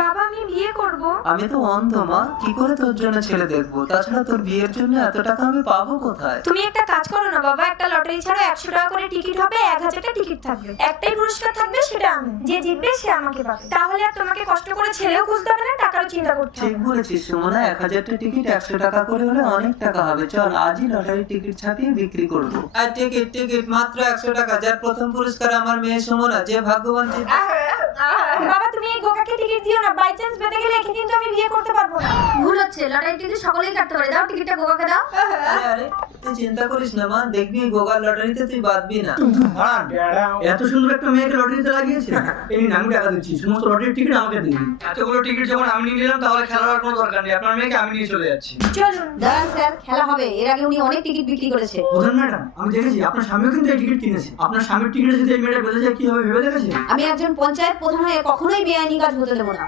বাবা আমি বিয়ে করব। আমি তো অন্ধ মা, কি করে তোর জন্য ছেলে দেখবো? তাছাড়া তোর বিয়ের জন্য এত টাকা আমি পাবো কোথায়? তুমি একটা কাজ করো না বাবা, একটা লটারি ছাড়ো, 100 টাকা করে টিকিট হবে, 1000টা টিকিট থাকবে, একটাই পুরস্কার থাকবে, সেটা আমি, যে জিতবে সে আমাকে পাবে। তাহলে আর তোমাকে কষ্ট করে ছেলেও খুঁজতে হবে না, টাকারও চিন্তা করতে হবে ঠিক বলেছিস সুমনা, 1000টা টিকিট 100 টাকা করে হলে অনেক টাকা হবে। চল আজই লটারি টিকিট ছাপিয়ে বিক্রি করবো। আর টিকিট টিকিট মাত্র 100 টাকা, যার প্রথম পুরস্কার আমার মেয়ে সুমনা, যে ভাগ্যবান জিতবে। বাবা তুমি এই গোকাকে টিকিট দিও না, বাই চান্স বেঁধে গেলে একে কিন্তু আমি বিয়ে করতে পারবো না। ভুল হচ্ছে, লটারি টিকিট সকলেই কাটতে পারে, দাও টিকিটটা গোকাকে দাও। আরে আরে তুই চিন্তা করিস না মা, দেখবি গোগার লটারিতে তুই বাদবি না। এত সুন্দর একটা মেয়েকে লটারিতে লাগিয়েছে, এই নিন আমি টাকা দিচ্ছি, সমস্ত লটারির টিকিট আমাকে দিন। এতগুলো টিকিট যখন আমি নিয়ে নিলাম, তাহলে খেলার আর কোনো দরকার নেই, আপনার মেয়েকে আমি নিয়ে চলে যাচ্ছি। চলুন। দাঁড়ান স্যার, খেলা হবে, এর আগে উনি অনেক টিকিট বিক্রি করেছে। প্রধান ম্যাডাম, আমি দেখেছি আপনার স্বামীও কিন্তু এই টিকিট কিনেছে। আপনার স্বামীর টিকিটে যদি এই মেয়েটা বেঁধে যায় কি হবে ভেবে দেখেছেন? আমি একজন পঞ্চায়েত প্রধান হয়ে কখনোই বেআইনি কাজ হতে দেবো না।